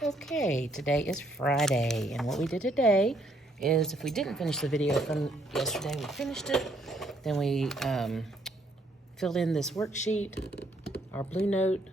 Okay, today is Friday, and what we did today is, if we didn't finish the video from yesterday, we finished it. Then we filled in this worksheet, our blue note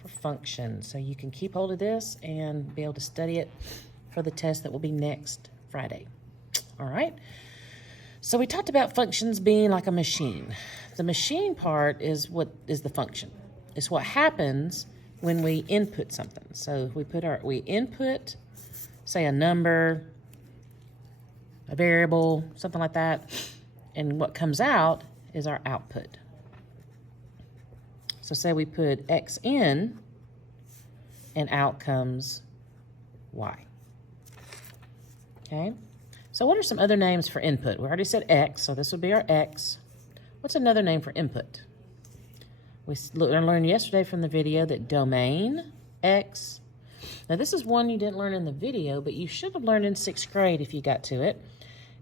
for function. So you can keep hold of this and be able to study it for the test that will be next Friday. All right. So we talked about functions being like a machine. The machine part is what is the function. It's what happens when we input something. So we input, say, a number, a variable, something like that, and what comes out is our output. So say we put X in, and out comes Y. Okay? So what are some other names for input? We already said X, so this would be our X. What's another name for input? We learned yesterday from the video that domain, X. Now this is one you didn't learn in the video, but you should have learned in 6th grade if you got to it.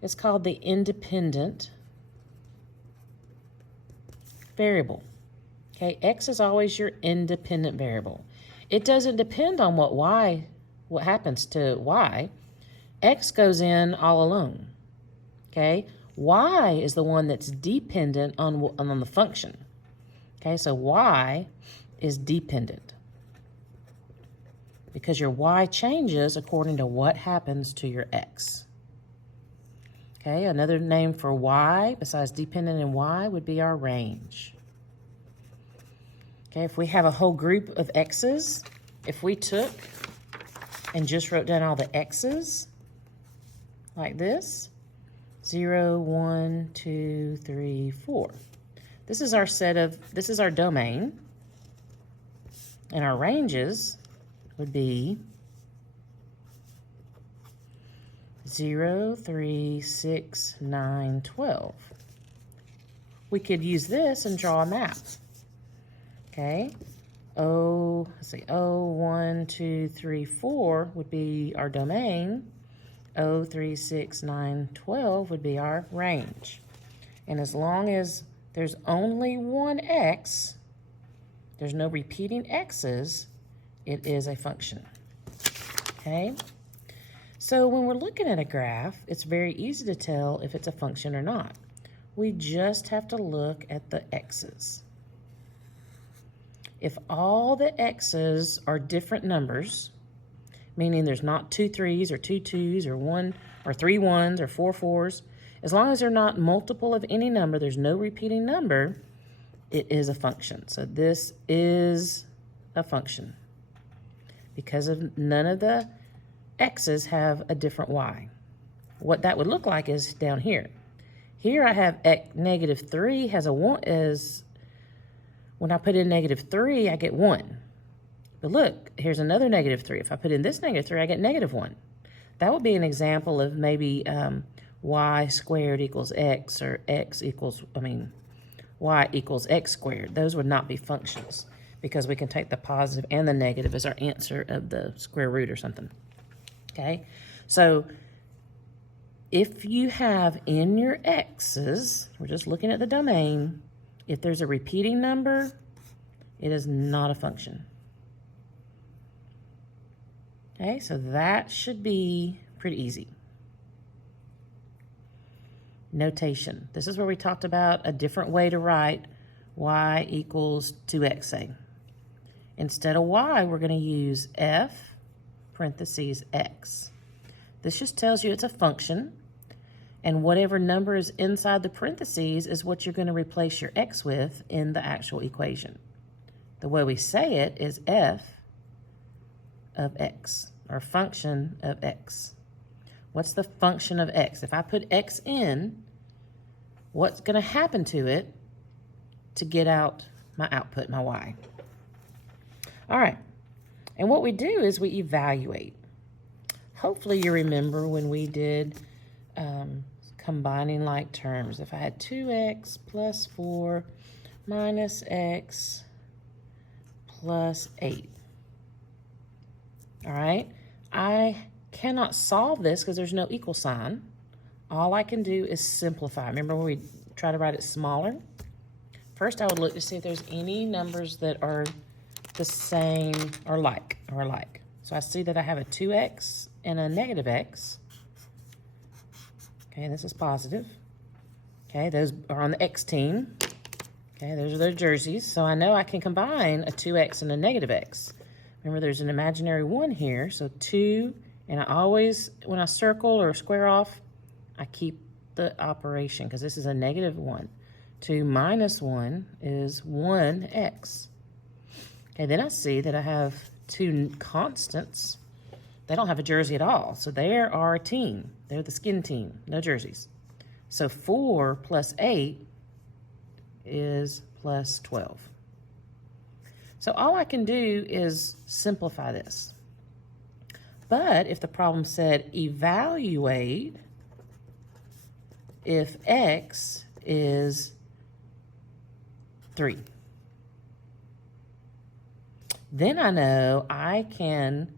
It's called the independent variable. Okay, X is always your independent variable. It doesn't depend on what happens to Y. X goes in all alone. Okay, Y is the one that's dependent on the function. Okay, so Y is dependent because your Y changes according to what happens to your X. Okay, another name for Y besides dependent and Y would be our range. Okay, if we have a whole group of X's, if we took and just wrote down all the X's like this, 0, 1, 2, 3, 4. This is our domain, and our ranges would be 0, 3, 6, 9, 12. We could use this and draw a map. Okay, let's see, 1, 2, 3, 4 would be our domain. 0, 3, 6, 9, 12 would be our range. And as long as there's only one X, there's no repeating X's, it is a function. Okay? So when we're looking at a graph, it's very easy to tell if it's a function or not. We just have to look at the X's. If all the X's are different numbers, meaning there's not 2 3s or 2 2s or 1 or 3 1s or 4 4s, as long as they're not multiple of any number, there's no repeating number, it is a function. So this is a function because of none of the X's have a different Y. What that would look like is down here. Here I have negative 3 has a 1, when I put in negative 3, I get 1. But look, here's another negative 3. If I put in this negative 3, I get negative 1. That would be an example of maybe y squared equals x, or y equals x squared. Those would not be functions because we can take the positive and the negative as our answer of the square root or something. Okay, so if you have in your x's, we're just looking at the domain, if there's a repeating number, it is not a function. Okay, so that should be pretty easy. Notation. This is where we talked about a different way to write y equals 2x, say. Instead of y, we're going to use f parentheses x. This just tells you it's a function, and whatever number is inside the parentheses is what you're going to replace your x with in the actual equation. The way we say it is f of x, or function of x. What's the function of x? If I put x in, what's going to happen to it to get out my output, my y? All right, and what we do is we evaluate. Hopefully you remember when we did combining like terms. If I had 2x plus 4 minus x plus 8. All right, I cannot solve this because there's no equal sign. All I can do is simplify. Remember when we try to write it smaller? First, I would look to see if there's any numbers that are the same or like. So I see that I have a 2x and a negative x. Okay, this is positive. Okay, those are on the x team. Okay, those are their jerseys. So I know I can combine a 2x and a negative x. Remember, there's an imaginary 1 here, so 2, and I always, when I circle or square off, I keep the operation, because this is a negative 1. 2 minus 1 is 1x. Okay, then I see that I have 2 constants. They don't have a jersey at all, so they are a team. They're the skin team, no jerseys. So 4 plus 8 is plus 12. So all I can do is simplify this. But if the problem said evaluate if x is 3, then I know I can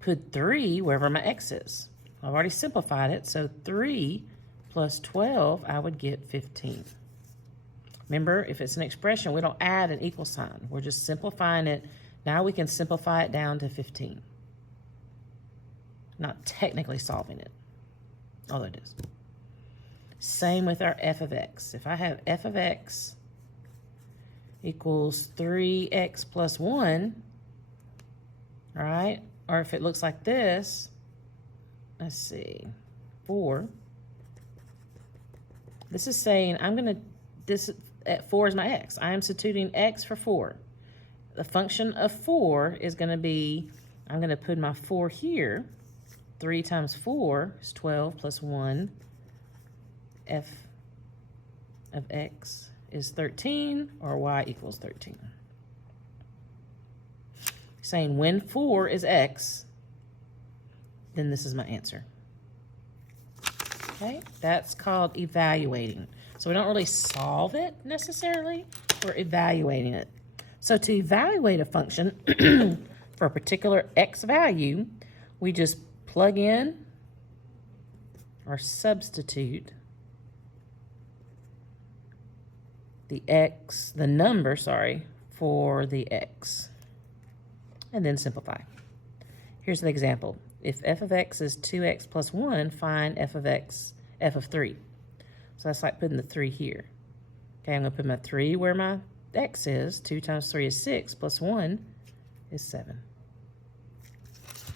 put 3 wherever my x is. I've already simplified it, so 3 plus 12, I would get 15. Remember, if it's an expression, we don't add an equal sign. We're just simplifying it. Now we can simplify it down to 15. Not technically solving it, although it is. Same with our f of x. If I have f of x equals 3x plus 1, all right? Or if it looks like this, let's see, 4. This is saying I'm going to, this at 4 is my x. I am substituting x for 4. The function of 4 is going to be, I'm going to put my 4 here. 3 times 4 is 12 plus 1. F of x is 13, or y equals 13. Saying when 4 is x, then this is my answer. Okay, that's called evaluating. So we don't really solve it necessarily, we're evaluating it. So to evaluate a function for a particular x value, we just plug in or substitute the number, for the x, and then simplify. Here's an example. If f of x is 2x plus 1, find f of 3. So that's like putting the 3 here. Okay, I'm going to put my 3 where my x is. 2 times 3 is 6, plus 1 is 7.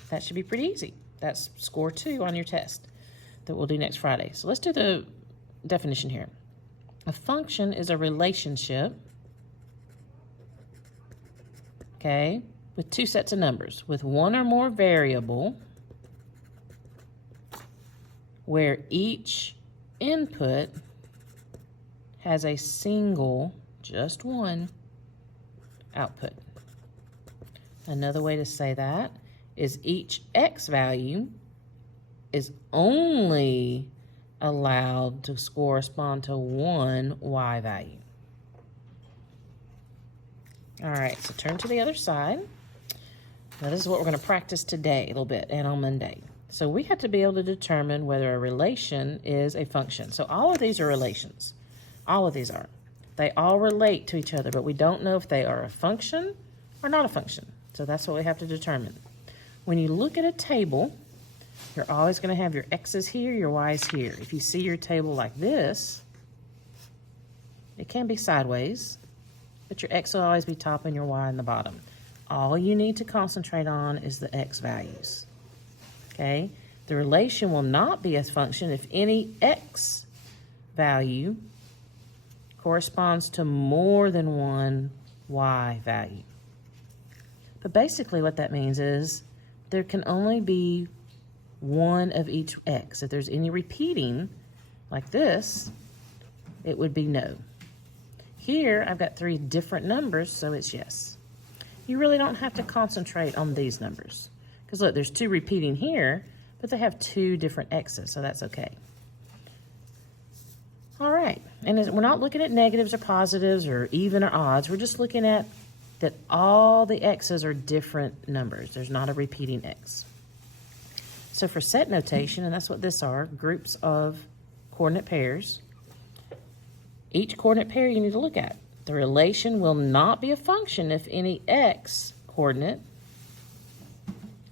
That should be pretty easy. That's score 2 on your test that we'll do next Friday. So let's do the definition here. A function is a relationship, okay, with 2 sets of numbers, with 1 or more variable, where each input has a single, just one, output. Another way to say that is each x value is only allowed to correspond to one y value. All right, so turn to the other side. Now this is what we're going to practice today a little bit and on Monday. So we have to be able to determine whether a relation is a function. So all of these are relations. All of these are. They all relate to each other, but we don't know if they are a function or not a function. So that's what we have to determine. When you look at a table, you're always going to have your x's here, your y's here. If you see your table like this, it can be sideways, but your x will always be top and your y in the bottom. All you need to concentrate on is the x values. Okay? The relation will not be a function if any x value corresponds to more than one y value. But basically what that means is there can only be one of each x. If there's any repeating, like this, it would be no. Here, I've got 3 different numbers, so it's yes. You really don't have to concentrate on these numbers. Because look, there's 2 repeating here, but they have 2 different x's, so that's okay. All right, and we're not looking at negatives or positives or even or odds. We're just looking at that all the x's are different numbers. There's not a repeating x. So for set notation, and that's what this are, groups of coordinate pairs, each coordinate pair you need to look at. The relation will not be a function if any x coordinate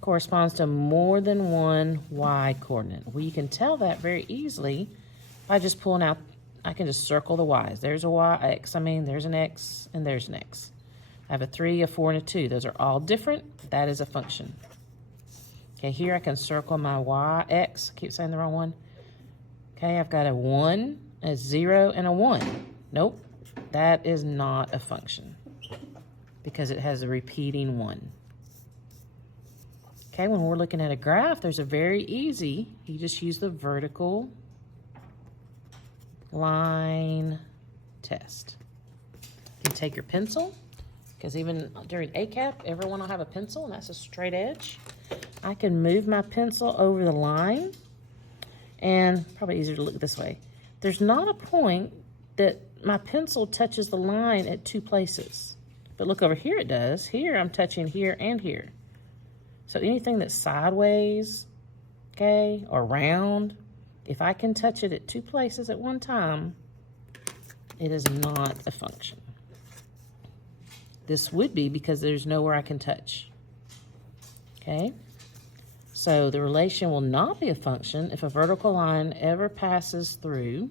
corresponds to more than one y coordinate. Well, you can tell that very easily by just pulling out, I can just circle the y's. There's a there's an x, and there's an x. I have a 3, a 4, and a 2. Those are all different. That is a function. Okay, here I can circle my y, x. I keep saying the wrong one. Okay, I've got a 1, a 0, and a 1. Nope, that is not a function because it has a repeating 1. Okay, when we're looking at a graph, there's a very easy, you just use the vertical line test. You take your pencil, because even during ACAP, everyone will have a pencil, and that's a straight edge. I can move my pencil over the line, and probably easier to look this way. There's not a point that my pencil touches the line at 2 places. But look over here, it does. Here, I'm touching here and here. So anything that's sideways, okay, or round, if I can touch it at 2 places at one time, it is not a function. This would be because there's nowhere I can touch. Okay? So the relation will not be a function if a vertical line ever passes through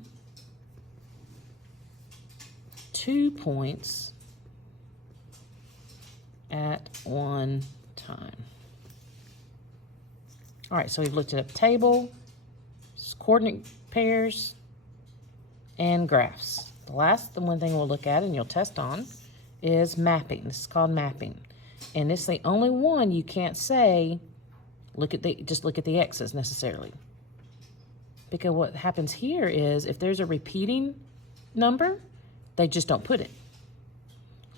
2 points at one time. All right, so we've looked at a table, coordinate pairs, and graphs. The one thing we'll look at and you'll test on is mapping. This is called mapping. And it's the only one you can't say, just look at the x's necessarily. Because what happens here is if there's a repeating number, they just don't put it.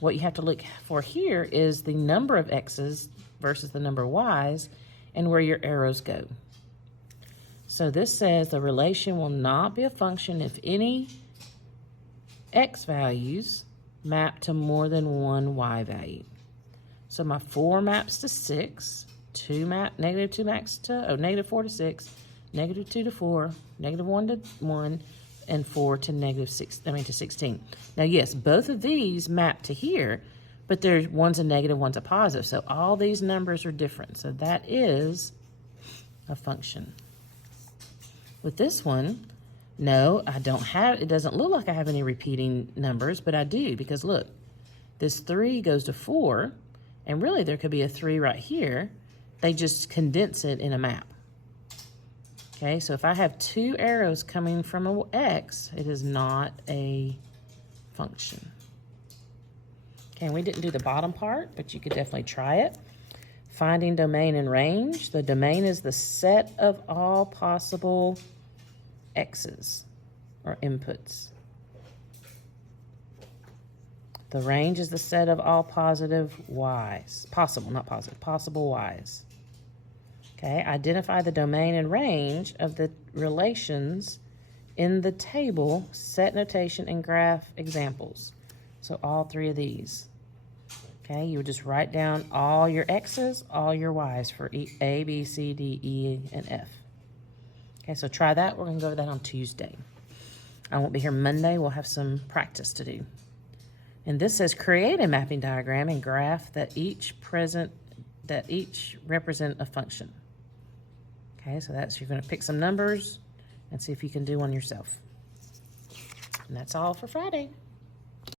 What you have to look for here is the number of x's versus the number of y's and where your arrows go. So this says the relation will not be a function if any x values map to more than one y value. So my 4 maps to 6, negative 2 maps to, negative 4 to 6, negative 2 to 4, negative 1 to 1, and 4 to to 16. Now yes, both of these map to here, but there's one's a negative, one's a positive. So all these numbers are different. So that is a function. With this one, no, I don't have, it doesn't look like I have any repeating numbers, but I do because look, this 3 goes to 4, and really there could be a 3 right here. They just condense it in a map. Okay, so if I have 2 arrows coming from an x, it is not a function. Okay, we didn't do the bottom part, but you could definitely try it. Finding domain and range. The domain is the set of all possible x's or inputs. The range is the set of all positive y's. Possible y's. Okay, identify the domain and range of the relations in the table, set notation, and graph examples. So all 3 of these. Okay, you would just write down all your x's, all your y's for A, B, C, D, E, and F. Okay, so try that. We're going to go over that on Tuesday. I won't be here Monday. We'll have some practice to do. And this says create a mapping diagram and graph that each represent a function. Okay, so you're going to pick some numbers and see if you can do one yourself. And that's all for Friday.